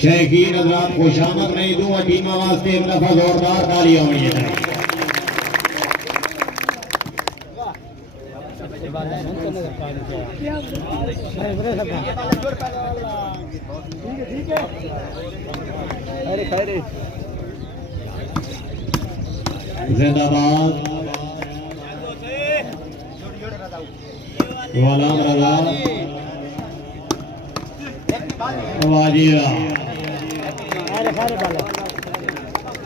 शेखीन हजरात खुशामद नहीं दूं टीम वास्ते एक दफा जोरदार तालियां होनी चाहिए। जिंदाबाद गुलाम रजा वाजिरा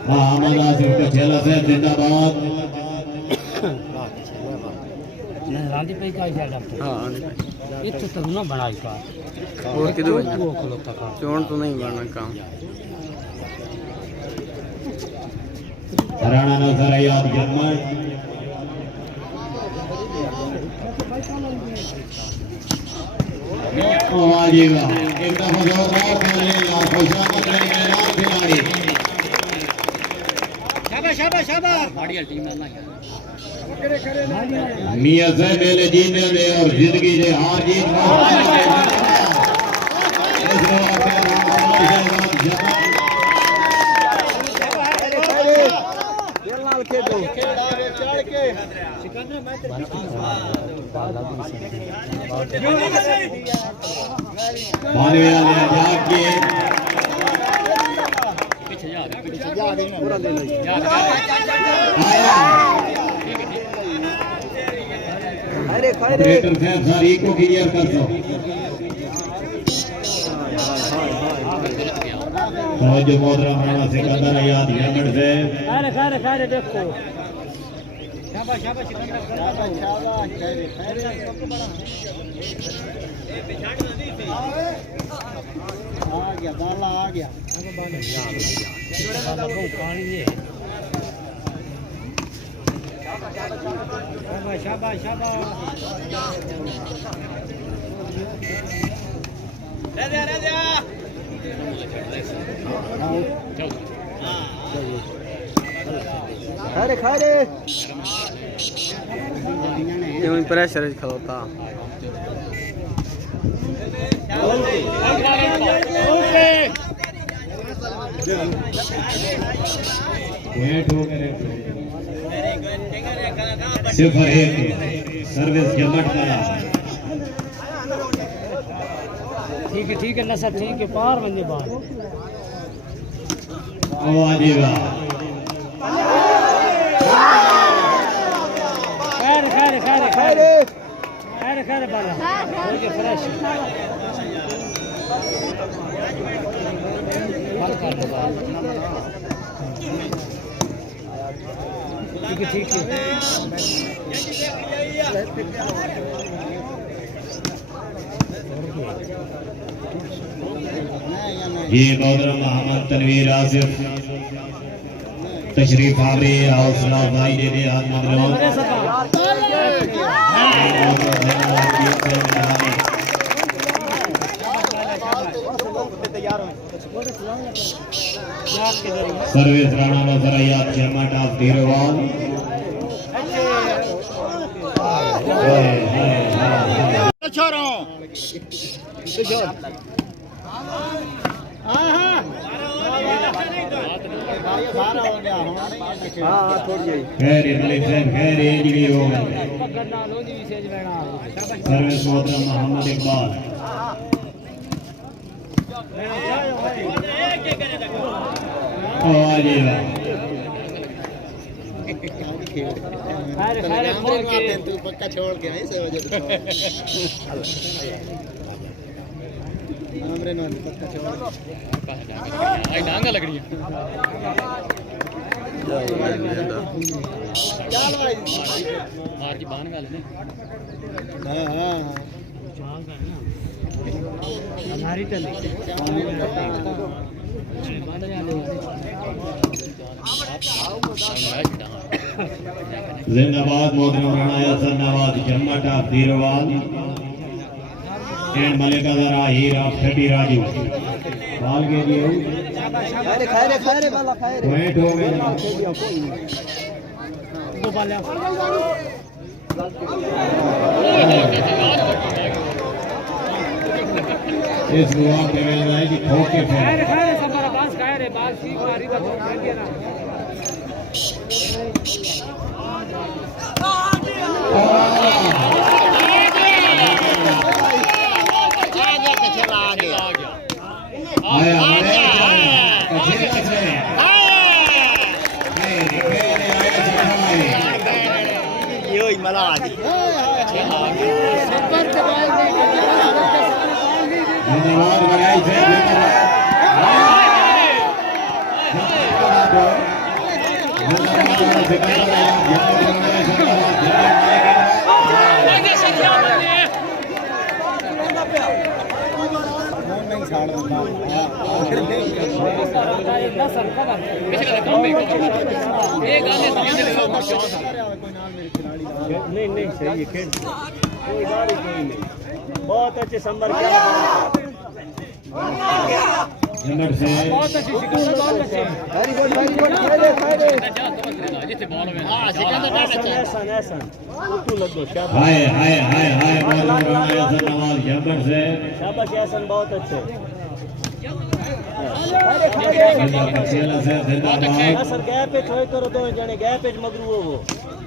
अहमद आसिफ का खेला से जिंदाबाद रांधी पे का इधर डॉक्टर हां इत्थे तक ना बनाई का और किधर वो खलोता का चोण तो नहीं बनना काम हरियाणा नजर याद जन्मत वाजिरा एक दफा जोरदार खेलेगा खुशामद नहीं मैदान खिलाड़ी शाबाश शाबाश शाबाश बढ़िया टीम है ना मियां से मेले जीतने दे और जिंदगी से हार जीत ऑपरेटर साहब सारी को क्लियर कर दो जो मोहतरम राणा सिकंदर याद यंगड़ से अरे देखो शाबाश शाबाश आ गया बाला आ गया पानी है शाबाश शाबाश खारे ये में प्रेशर खलोता वेट हो गए सिफर एक सर्विस जमट करा ठीक है नसर ठीक है पार बंदे बाहर वाजिबा खैर बाला हो गया फ्रेश बात कर लो ठीक है ये मोहतरम मोहम्मद तनवीर आसिफ तशरीफ आवरी हौसला भाई दे दे हाथ मगरो सर्विस राणा नजर याद चेयरमैन ऑफ धीरवाल छोरो खैर मलिक साहब खैर एज भी हो गए सर्विस मोहतरम मोहम्मद इकबाल तू पक्का छोड़ के नहीं समझ हमरे नो पक्का छोड़ आई डांगा लग रही है मार की बान गाल ने हां हमारी तो जिंदाबाद मोहतरम राणा यासर नवाज जम्मट ऑफ धीरवाल एंड मलिका जरा हीर ऑफ छठी राजू बाल के लिए खारे वाला वेट हो गए दो बाल इस वक्त में है कि ठोके खैर खैर सबर आवाज खैर है बाल ठीक मारी बस खेल दिया ना आया कचेला से यो ही मला आधी धन्यवाद बनाई से नहीं नहीं सही है खेल कोई बात नहीं बहुत अच्छे संबर नंबर से बहुत अच्छी शिकस्त बहुत अच्छी वेरी गुड ऐसा ऐसा तू लगो शाबाश हाय हाय हाय हाय नवाज नंबर से शाबाश ऐसा बहुत अच्छे कचेला से जिंदाबाद सर गैप पे छोड़ करो दो जने गैप पे मगरू हो वो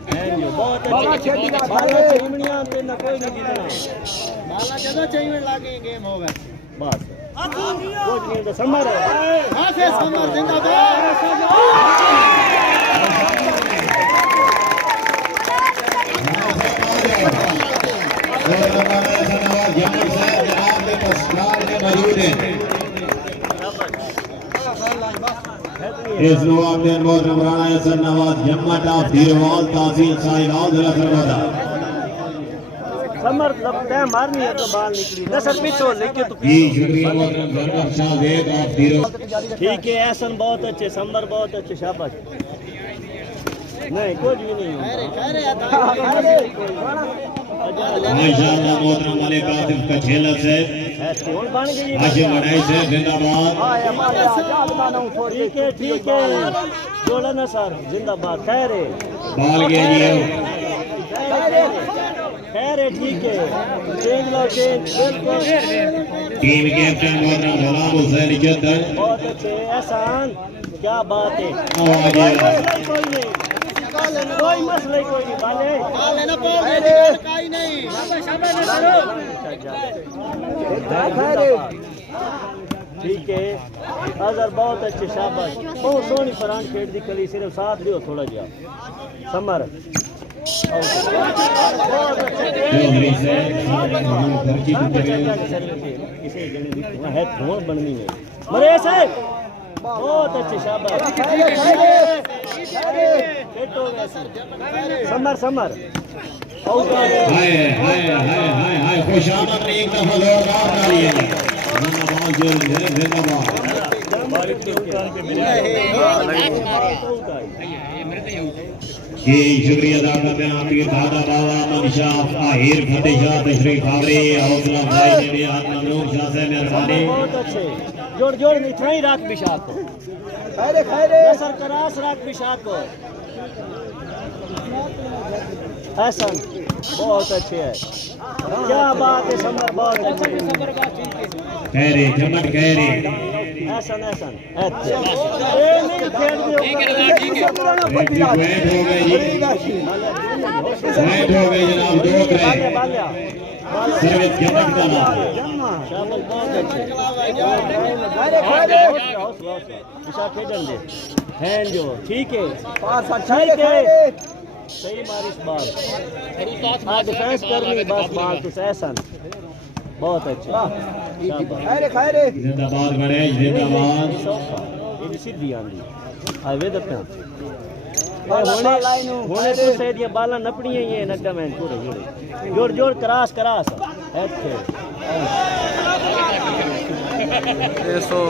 जो बहुत अच्छे बाला चिमनियां पे ना कोई नहीं जीतना बाला ज्यादा चाहिए लागे गेम हो गए बस कुछ नहीं तो समर है हां से समर जिंदाबाद इस नवाब ने बहुत नमराना है सर नवाज जम्मत ऑफ धीरवाल तहसील साहिवाल जिला सरगोदा समर लगता है मारनी है तो बाल निकली ना सर पीछे लेके तो जी शुक्रिया मोहतरम सरवर शाहजेब ऑफ धीरवाल ठीक है ऐसा बहुत अच्छे समर बहुत अच्छे शाबाश नहीं कुछ भी नहीं माशाअल्लाह मोहतरम मलिक आसिफ कछेला से कौन बन गई हाशिम वड़ाई से जिंदाबाद ठीक है जोड़ा ना सर जिंदाबाद खैर है बाल गया जी खैर है ठीक है चेंज लो चेंज बिल्कुल टीम कैप्टन मोहतरम गुलाम हुसैन जद्दर बहुत अच्छे एहसान क्या बात है कोई नहीं कोई मसला कोई नहीं बाले काई नहीं ठीक है अजहर बहुत अच्छे शाबाश बहुत सोनी फरान खेड़ दी कली सिर्फ साथ दियो थोड़ा जिया समर चौधरी से खर्ची किसी जने दी है फोन बननी है मरे साहब बहुत अच्छे शाबाश समर समर हाय हाय हाय हाय हाय खुशामद ने एक दफा जोरदार तालियां जिंदाबाद जिंदाबाद जी शुक्रिया अदा करते हैं आपके दादा बाबा मनशाह आहिर फतेह शाह तशरीफ आवरे हौसला अफजाई के लिए आप ममनून शाह से मेहरबानी बहुत अच्छे जोड़ जोड़ मिठाई राख बिशात को खैरे खैरे नसर करास राख बिशात को हसन बहुत अच्छे है क्या बात है समर बहुत अच्छे खैरे जमट खैरे हसन हसन अच्छे ए नहीं खेल दियो पॉइंट हो गए जी पॉइंट हो गए जनाब दो रहे सर्विस जमट का नाम शाबाश बहुत अच्छे खैरे खैरे बिशा खेजन दे हैंड जो ठीक है पास अच्छा है सही मारिश बाल डिफेंस करनी बस बाल तो एहसन बहुत अच्छे खैरे खैरे जिंदाबाद गणेश जिंदाबाद ये सीधी आंदी हाईवे दे पे होने तो शायद ये बाला नपड़ी है ये नड्डा मैन पूरे जोड़ जोड़ क्रॉस क्रॉस अच्छे ये सो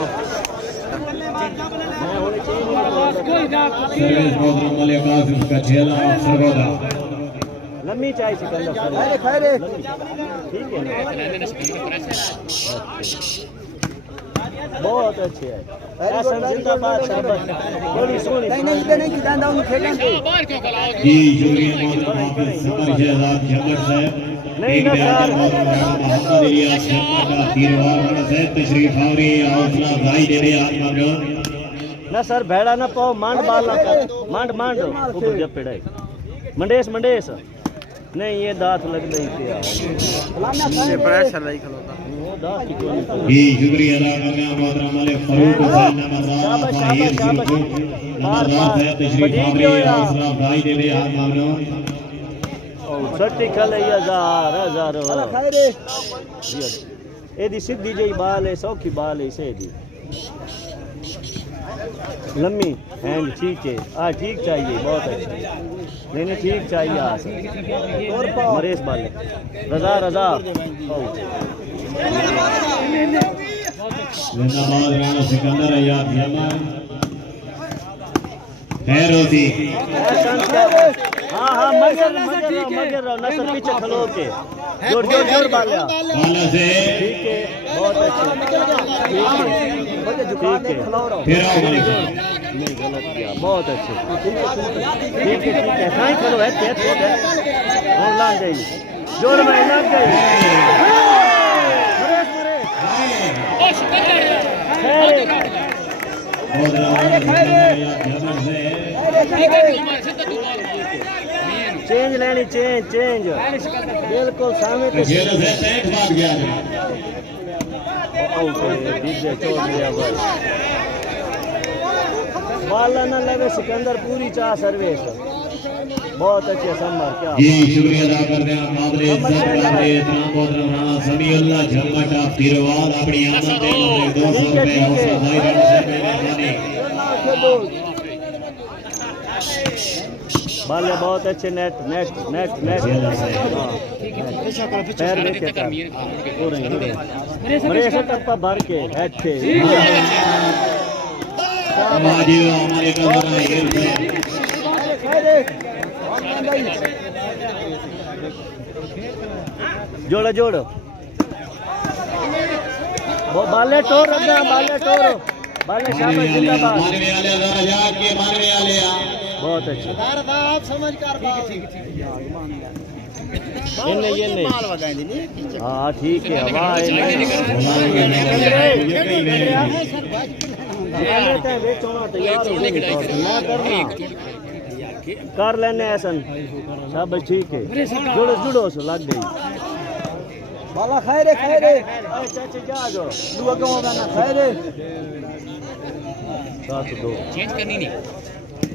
सर्विस मोहतरम मलिक आसिफ कछेला सरगोदा लम्बी चाहिए सिकंदर खैरे खैरे ठीक है बहुत अच्छे है ऐसा जिंदाबाद शाबाश बड़ी सोनी नहीं खेलने जी शुक्रिया मोहतरम हाफिज समर शहजाद जमट साहब नहीं ना सर मोहम्मद इलियास जम्मटा तीरवार से तशरीफ आवरी हौसला भाई देवे आत्मा ना सर भेड़ा ना पाओ मांड बाल ना कर मांड मांड ऊपर जब पेड़ाई मंडेस मंडेस नहीं ये दांत लग गई थी ये प्रेशर नहीं खलोता वो दांत की कोई ये शुक्रिया अदा करने मोहतरम वाले फरूक हुसैन नमज़ार फाहिर शुक्र नमज़ार से तशरीफ आवरी हौसला भाई देवे आत्मा सट्टी खले हजार खैरे ए दी सीधी जी बाल है सौखी बाल है से दी लम्मी हैंड ठीक है ठीक चाहिए बहुत अच्छा नहीं ठीक चाहिए और मरेश बाल रजा रजा जिंदाबाद राणा सिकंदर अय्याब यमन खैर होती हाँ मगर नसर पीछे खलो के जोर जोर जोर बाला से ठीक है बहुत अच्छा ठीक है फिर आओ नहीं गलत किया बहुत अच्छे ठीक है नहीं खलो है तेज और लाग गई जोर में लग गई चेंज लेनी चेंज बिल्कुल सामने तो बाला न लगे सिकंदर पूरी चाह सर्विस बहुत अच्छे संभल क्या जी शुक्रिया अदा करते हैं काबिल इज्जत काबिल एहतराम मोहतरम राणा समीउल्लाह जम्मटा तीरवाल अपनी आमद दे 200 रुपए हौसला भाई रण से मेहरबानी बाले बहुत अच्छे नेट पैर लेके मेरे से टप्पा भर के अच्छे हमारे कमरा जोड़ो जोड़ो वो बाले टोर रखना बाले शाबाश जिंदाबाद मानवे वाले जरा जाके मानवे वाले बहुत अच्छे आप समझ कर ये नहीं हाँ ठीक है हवा कर लेने ऐसा सब ठीक है जुड़ो सो लग गई बाला खाए रे चाचे जा जो दुआ कहो ना खाए रे 7-2 चेंज करनी नहीं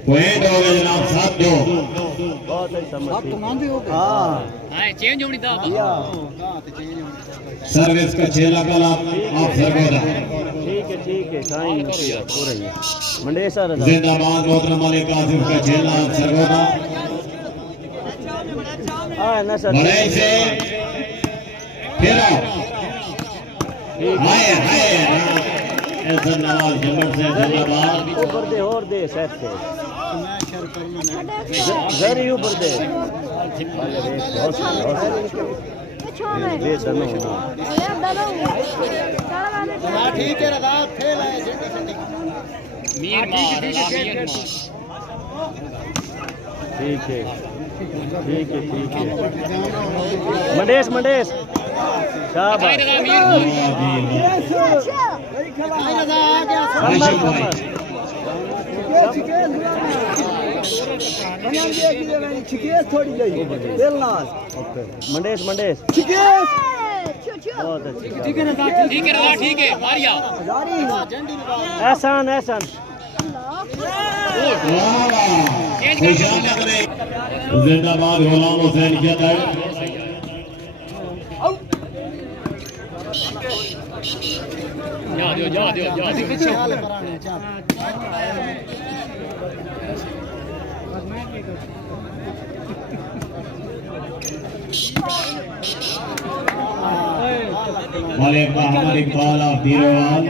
पॉइंट हो गए जनाब 7-2 बहुत ही समझ हां चेंज होनी था सर्विस का 6 लाख आप सरगोदा ठीक है साइन हो रही है मंडेसा रजा जिंदाबाद मोहतरम मालिक कासिम का 6 लाख सरगोदा ना सर बड़े से फिर हाय ऐसा नवाज जमर से जिंदाबाद ऊपर दे और दे सेट के जरी ऊपर दे ठीक है रजा फेल है ठीक है मंडेश शाबाश थोड़ी गई मंडेश बहुत अच्छी ठीक है मारिया एहसान जिंदाबाद गुलाम हुसैन जदर जा मलिक मोहम्मद इकबाल ऑफ दीरवाल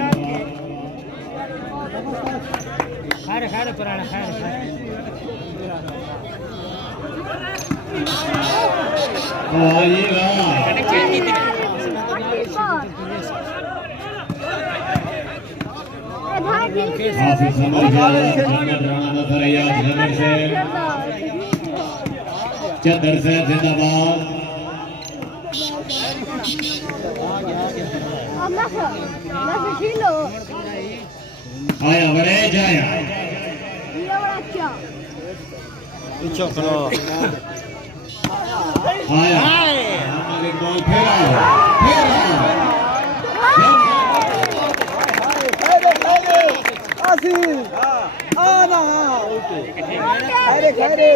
खैर पुराना खैर हाफिज समर राणा नजर अय्याज चदर से जिंदाबाद आया बड़े जाया पीछे करो आया हमारे बॉल फेरा आसिफ आना खैरे खैरे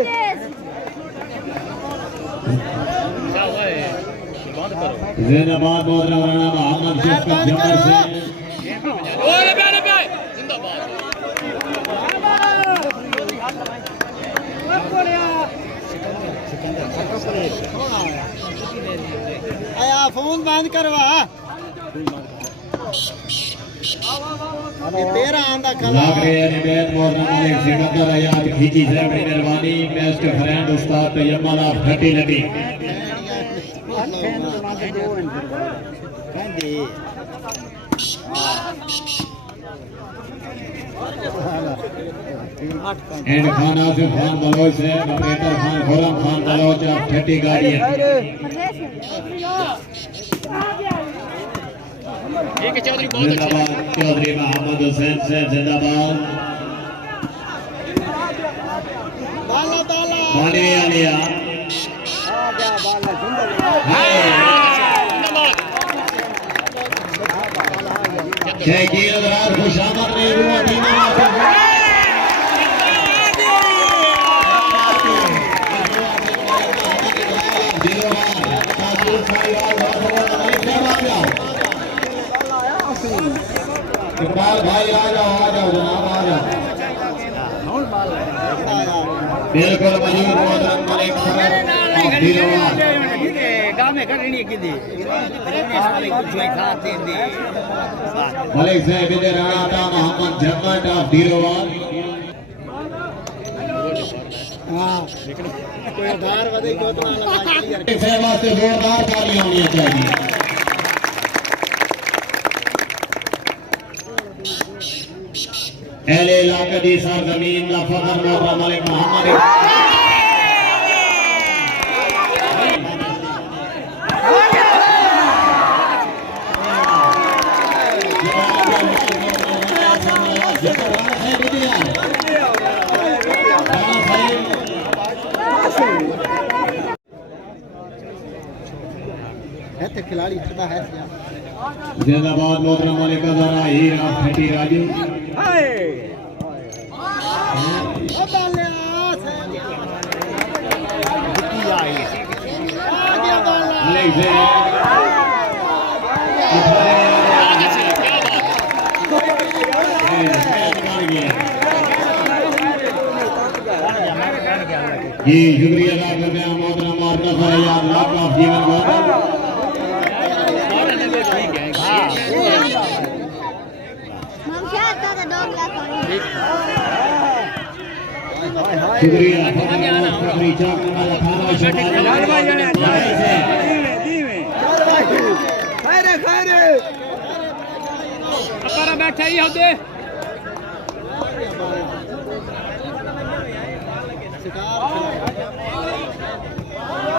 जिंदाबाद मोहतरम मोहम्मद शफकत जमर से आया फोन बंद करवा ये तेरा आंदा कला लागे निवेद मोहतरम मलिक सिकंदर आयात खींची से बड़ी मेहरबानी बेस्ट फ्रेंड उस्ताद तैयब अला फटी लटी एंड खान आसिफ खान बलोच से ऑपरेटर खान खुरम खान बलोच फटी गाड़ी है जिंदाबाद चौधरी मोहम्मद हुसैन से जिंदाबाद बाला बाला बाली आलिया शेखील रात खुशामद ने हुआ टीम इकबाल भाई आ जाओ जनाब आ जाओ बिल्कुल मौजूद मोहतरम मलिक मलिक से विदे राणा था मोहम्मद जम्मत ऑफ धीरोवाल कोई आधार वधे को तो ना लगा से वास्ते जोरदार ताली होनी चाहिए अहले इलाके दी सरजमीन दा फखर मोहतरम मलिक मोहम्मद है तो खिलाड़ी खड़ा है जिंदाबाद मोहतरम मलिक जरा हीर ऑफ फटी राजू ओ बाले आ गया बाला मलिक से जी शुक्रिया अदा करते हैं मोहतरम मार्कस भैया लाख लाख जीवन गौतम शुक्रिया खैरे खैरे बैठा ही होते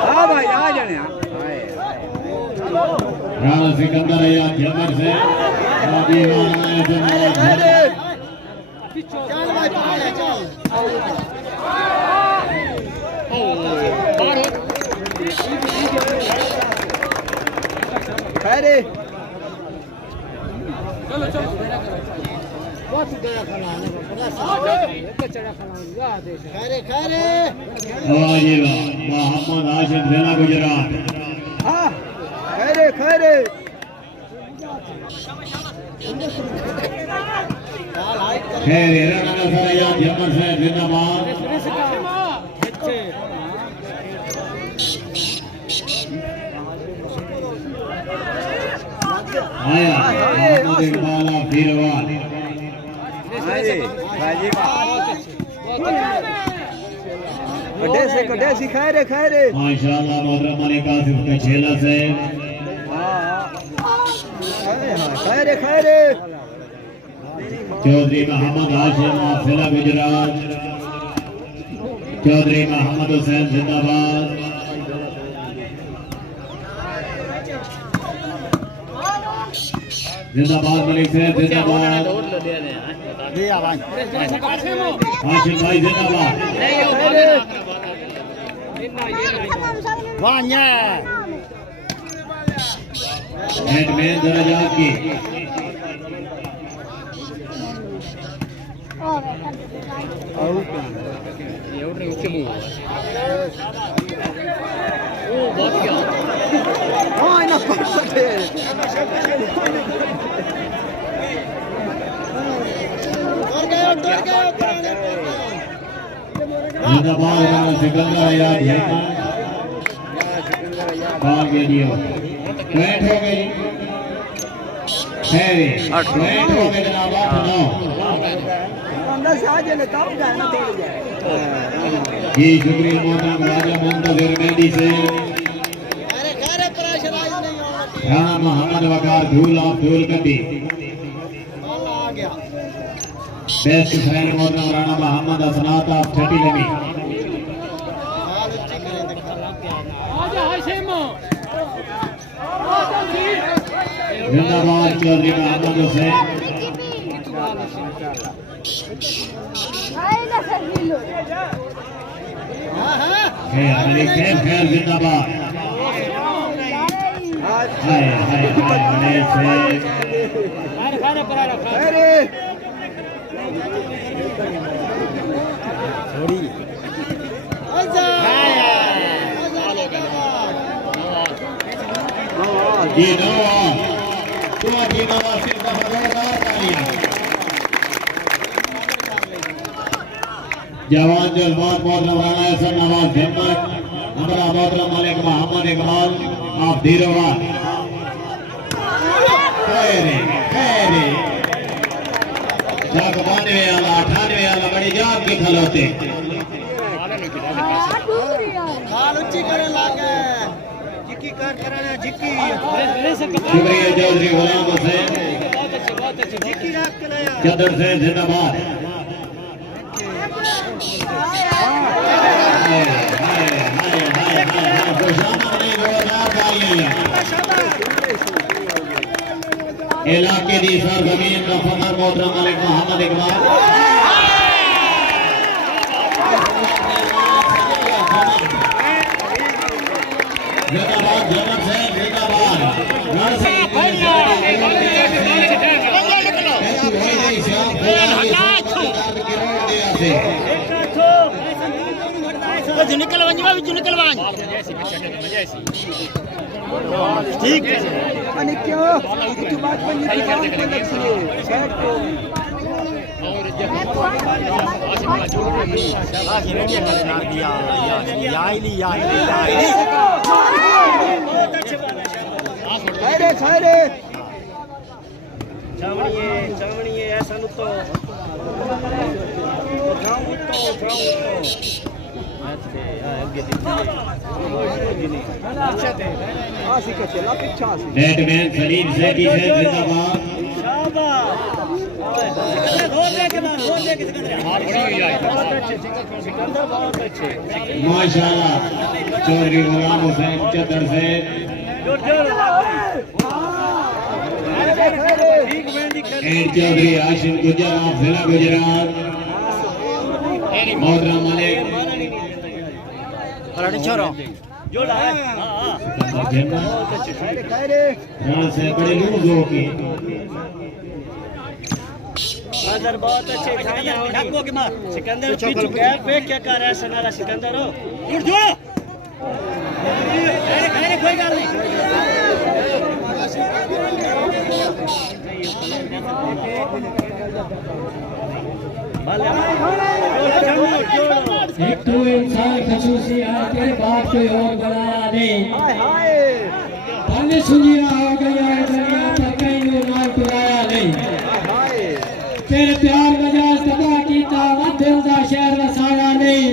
हाँ भाई आ जाने राणा सिकंदर या जमर से राजीव चल भाई पकड़े चल खैरे चलो चलो बहुत देर खाना है चढ़ा खाना खैरे खैरे मोहम्मद आशिफ जिला गुजरात हाँ खैरे खैरे खैर राणा सरया जमर से जिंदाबाद आया मोहम्मद इकबाल फिरवाल कटे से खैरे खैरे माशाल्लाह मोहतरम मलिक आसिफ के छेला से खैरे खैरे चौधरी मोहम्मद हाशिम जिला गुजरात चौधरी मोहम्मद हुसैन जिंदाबाद जिंदाबाद मलिक सैयद जिंदाबाद हाशिम भाई जिंदाबाद बैटमैन दराजात की Ai, na costa dele. जिंदाबाद सिकंदर याद है बाल के लिए बैट हो गई हैवी बैट हो गई जनाब 8-9 अंदर से आज ले ताऊ जाए ना तेल जाए जी शुक्रिया मोहतरम राजा मुंतजिर मेहदी से अरे घरे प्रेशराइज नहीं होना राणा मोहम्मद वकार धूल ऑफ धूल गड्डी आ गया बेस्ट फ्रेंड मोहतरम राणा मोहम्मद असनात ऑफ 30 लमी हाल अच्छी करें देखा जिंदाबाद चौधरी मोहम्मद हुसैन खैर खैर जिंदाबाद हाय हाय हाय अरे जी नवाज सिर्फ जवान जज्बात मोहतरम राणा हसन नवाज हिम्मत हमारा मोहतरम मलिक मोहम्मद इकबाल आप धीरोवाद खैरे खैरे जग 92 वाला 98 वाला बड़ी जान के खलोते हाल अच्छी करें लागे जिक्की कर कराना जिक्की शुक्रिया चौधरी गुलाम हुसैन जिक्की रख के लाया चदर से जिंदाबाद इलाके की सरजमीन का फखर मोहतरम मलिक मोहम्मद इकबाल जिंदाबाद जनरल साहब जिंदाबाद निकल ठीक है अने क्यों तू बात बन गई शर्ट को खैरे खैरे चावड़िए ऐसा तो बैटमैन सलीम जैदी है जिंदाबाद माशाल्लाह चौधरी गुलाम हुसैन चदर से एड चौधरी हाशिम गुजर ऑफ जिला गुजरात मोहतरम मलिक जोड़ा है राणा से बड़े लूज हो के नजर बहुत अच्छे खाना ढाको के मार सिकंदर पिच पे क्या कर रहा है सनारा सिकंदर हो जुड़ जोड़ अरे कोई गल नहीं एक तो इंसान खसूसी है तेरे बाप कोई और बनाया नहीं पन्ने सुनिया हो गया दुनिया पर कहीं नाम पुराया नहीं तेरे प्यार मजाज तबाह कीता दिल दा शहर वसाया नहीं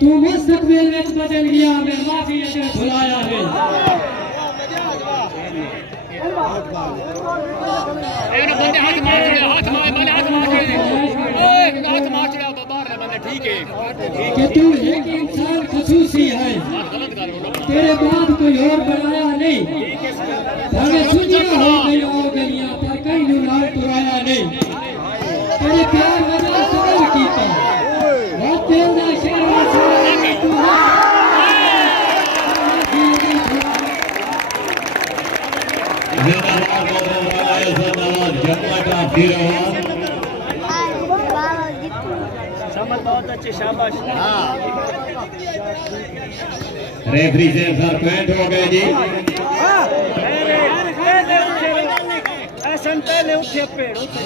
तू मुस्तकबिल में बदल गया मैं माफी अते भुलाया नहीं बंदे हाथ मार रहे हाथ मार रहे बाहर बंदे ठीक है कि तू एक इंसान खसूसी है तेरे बाद कोई और बनाया नहीं हमें सुनिया हो गई जिंदाबाद मोहम्मद नवाज जम्मत आफिरवान समझ बहुत अच्छे शाबाश रेफरी से सर पॉइंट हो गए जी ऐसा पहले उठे पेड़ उठे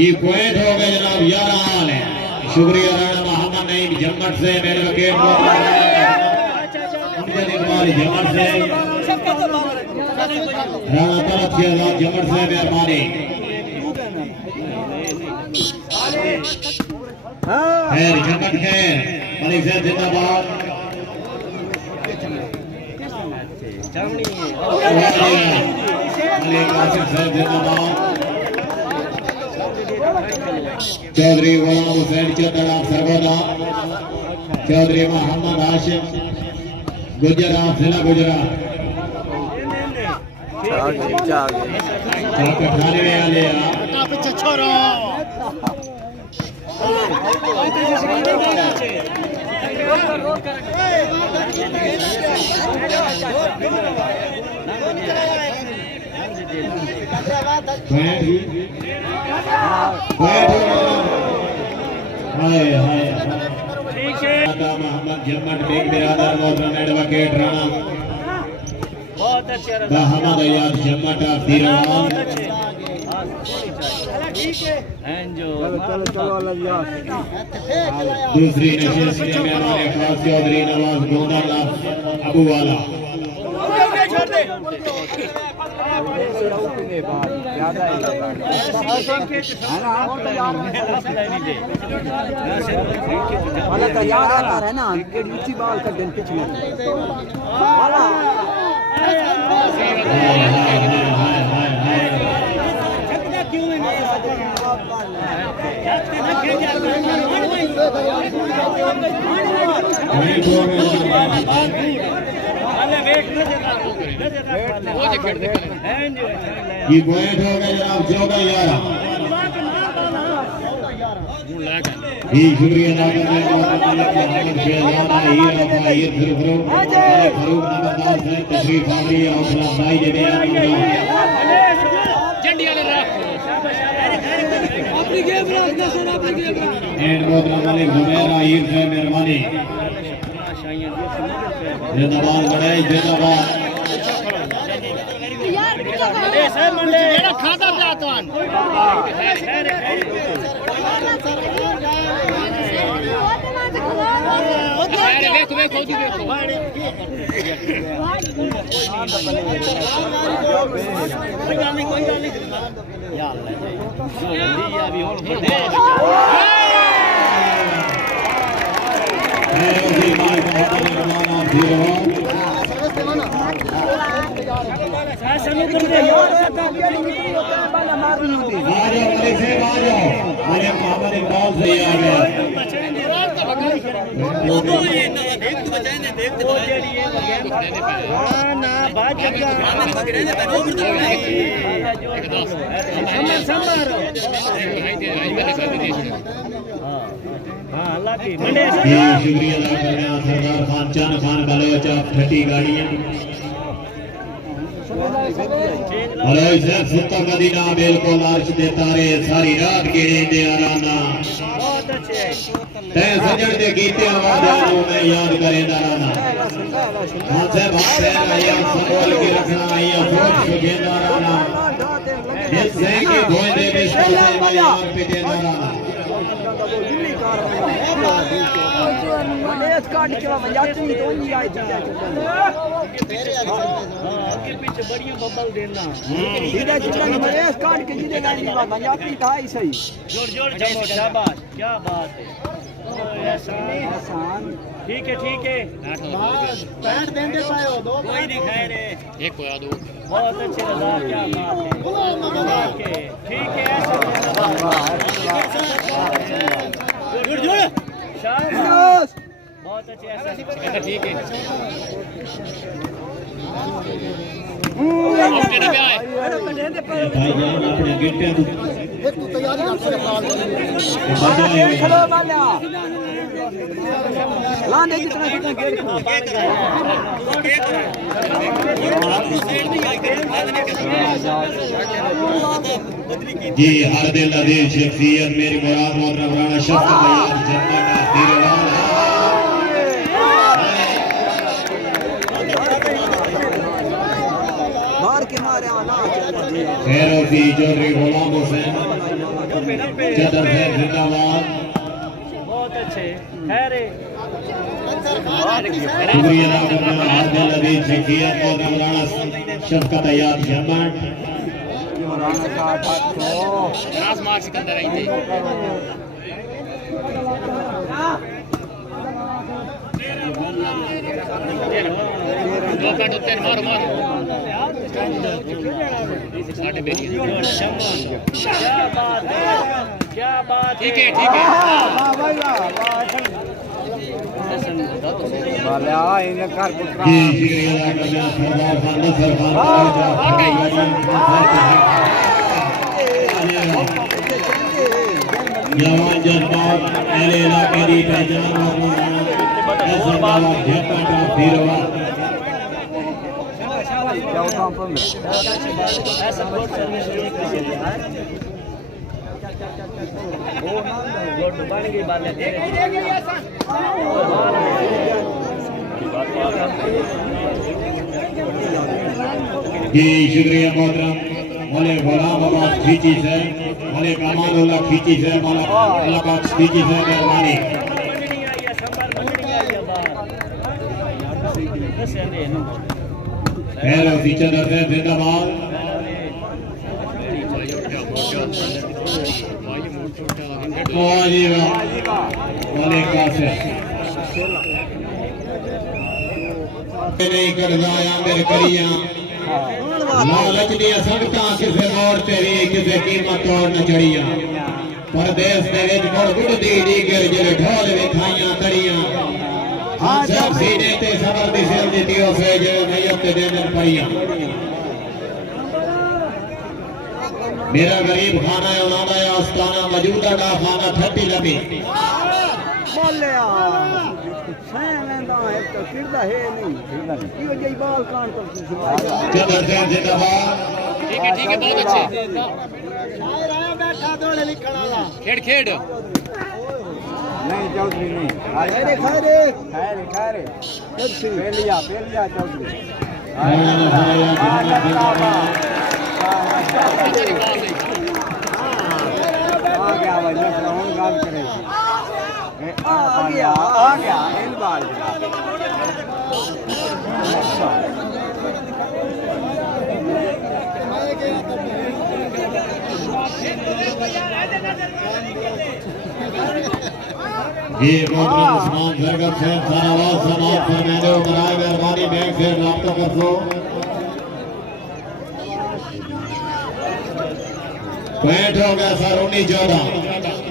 ये पॉइंट हो गए जनाब 11 हाल है शुक्रिया राणा मोहम्मद नईम जम्मत से मेरे विकेट इकबाल जम्मत से राणा तरफ के आजाद जम्मत से मेहरबानी खैर जम्मत खैर मलिक साहब जिंदाबाद मलिक आसिफ साहब जिंदाबाद चौधरी गुलाम हुसैन चंदड़ा सरगोदा चौधरी मोहम्मद हाशिम गुजरात जिला गुजरात ठाणे में आले मोहम्मद जम्मत बेग बिरादर मोहतरम एडवोकेट राणा बहुत अच्छे मोहम्मद अयाज जम्मत आफिरवान दूसरी नशिस्त में हमारे खास चौधरी नवाज गोंदाला अबू वाला है ना ऊंची बॉल कर दिन पिच में ये पॉइंट हो गए जनाब 14-11 ये शुक्रिया अदा करते हैं मोहम्मद शेहजाद हीर हीर फरूक नंबरदार से तशरीफ आवरी हौसला अफजाई दे एंड मोहतरम मलिक जुबैर हीर से मेहरबानी जिंदाबाद बड़े जिंदाबाद खाता जातवान शुक्रिया अदा कर रहे हैं सरदार खान चांद खान बलोच छठी गाड़ियां सुता मदीना बिल्कुल अर्श दे तारे सारी रात गिरते आराना तै सजन दे गीते आवाज़ां मैं याद करेंदा रहना हाथे भाते आया संभल के रखना आया सोच सुझेंदा रहना दिल से के धोए बिस्तर से मैं याद पिटेंदा रहना मनेस काट के वजाती तो नहीं आई थी आगे पीछे बढ़िया बबल देना सीधा जितना मनेस काट के जिदे गाड़ी में वजाती था ही सही जोर जोर जमो शाबाश क्या बात है आसान ठीक है पैंट देंगे पायो दो कोई नहीं खाए रे एक को याद हो बहुत अच्छे लगा क्या बात है ठीक है ऐसे जुड़ शाबाश बहुत अच्छे ऐसे ठीक है भाईजान अपने गिट्टे एक तू तैयारी कर लाने जितना जितना गेट जी हर दिल अजीज शख्सियत मेरी मुराद मोहतरम राणा शफ्कत अय्याज जन्नत आखिरवान बाहर के मारे आना खैरोती चौधरी गुलाम हुसैन चदर है जिंदाबाद बहुत अच्छे खैर शुक्रिया अदा करना हर दिल अजीज शख्सियत मोहतरम राणा शफ्कत अय्याज जन्नत क्या बात ठीक है ठीक है जी शुक्रिया अदा करना सरदार खान नसर खान जवान जज्बात पहले इलाके की पहचान बन गई बात जी शुक्रिया मोहतरम मौले गुलाम अब्बास खींची से मौले कमानुल्लाह खींची से मौला अब्बास खींची से मेहरबानी खैर फीचर दर्द जिंदाबाद मौले कासे नहीं करदाया मेरे करिया लालच दिया संगतां किसे मोड़ तेरी किसे कीमत तोड़ न चढ़िया परदेस दे विच मुड़ गुड़दी डीगर जेड़े ढोल विखाइयां तड़ियां सब सीने ते सबर दी सिर दी उसे जेड़े मैयत ते देन पड़ियां मेरा गरीब खाना है उन्होंने आस्ताना मौजूदा का खाना ठट्टी लगी बोलिया सैमेंदा है तो किरदा है नहीं यो जई बाल कान तो चंद्र सेन जिंदाबाद ठीक है बहुत अच्छे शायर आया बैठा दौड़े लिखण वाला खेड़ खेड़ नहीं चौधरी नहीं खैरे खैरे पेलिया चौधरी आ गया भाई हम गाल करेंगे आ गया इन बार ये मोहतरम उस्मान जरगत से सरावाज समाप्त फरमाने उतराए मेहरबानी बैग से राब्ता कर दो पैंट हो गया सर 19-14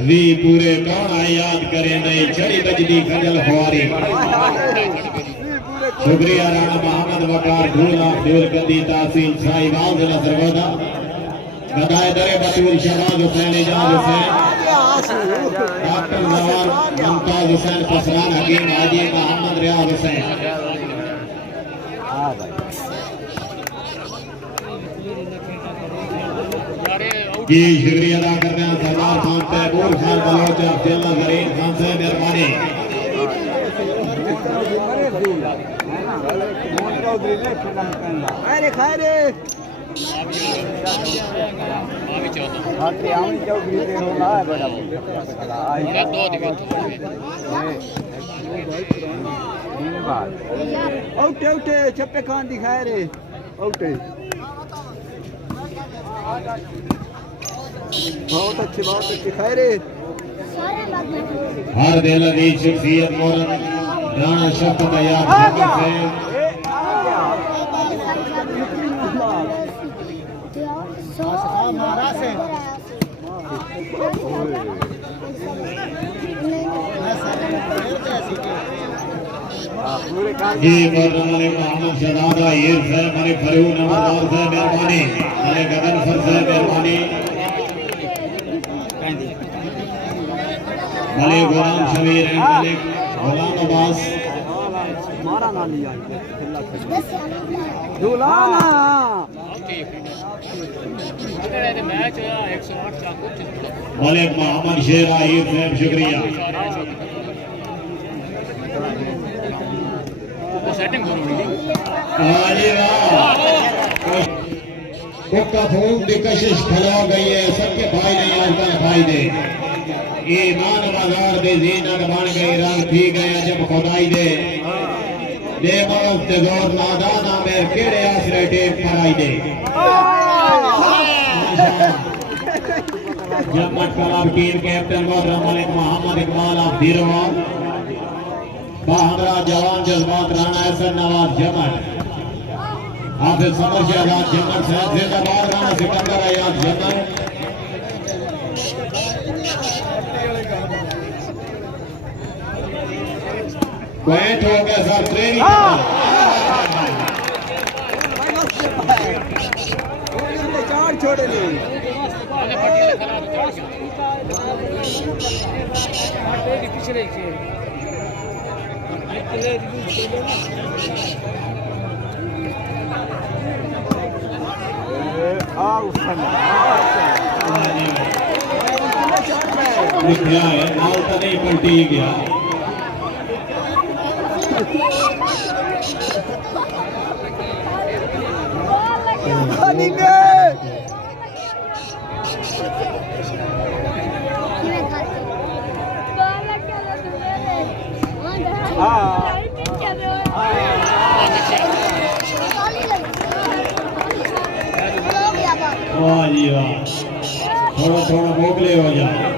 वी पूरे कौन आए याद करे नहीं चढ़ी बजदी खजल खुआरी शुक्रिया राणा मोहम्मद वकार ढूला देवलकंदी तहसील साहिवाल जिला सरगोदा गदाए दरे बतूल शहबाज हुसैन एजाज हुसैन डॉक्टर जवान मुमताज हुसैन फसरान हकीम हाजी मोहम्मद रियाज हुसैन जी शुक्रिया अदा करते हैं सरदार खान तैमूर खान बलोच अब्दुल्ला जरीन खान से मेहरबानी खैरे खैरे औटे औटे छप्पे खान दिखाए रे औटे बहुत अच्छे खैरे हर दिल अजीज शख्सियत मोहतरम राणा शफ्कत अय्याज जन्नत से ये मर्दाने मोहम्मद शहजादा ये से हमारे फरीद नवाज से मेहरबानी हमारे गगन सर से मेहरबानी मलिक गुलाम शबीर एंड मलिक गुलाम अब्बास मारा ना लिया दुलाना मैच 108 का कुछ मलिक मोहम्मद शेर आहिर साहब शुक्रिया सेटिंग करो अरे वाह कुक्का फूक की कशिश फैला गई है सबके भाई ने आजकल भाई दे ईमान बाजार दे जीनत बन गई रंग थी गए जब खुदाई दे मगज ते जोर नादाना मेर केड़े आसरे टेप फराई दे जम्मत क्लब टीम कैप्टन मोहतरम मलिक मोहम्मद इकबाल ऑफ धीरवा बाहरा जवान जज्बात राणा एहसन नवाज जमत हाफिज समर शहजाद जमत सैयद जिंदाबाद राणा सिकंदर अयाज जमत पॉइंट हो गया सर ट्रेनिंग चार छोड़े ले पिछले लिखा है नाल तो नहीं पलटी गया वाह जी वाह थोड़ा थोड़ा मोकले हो जाए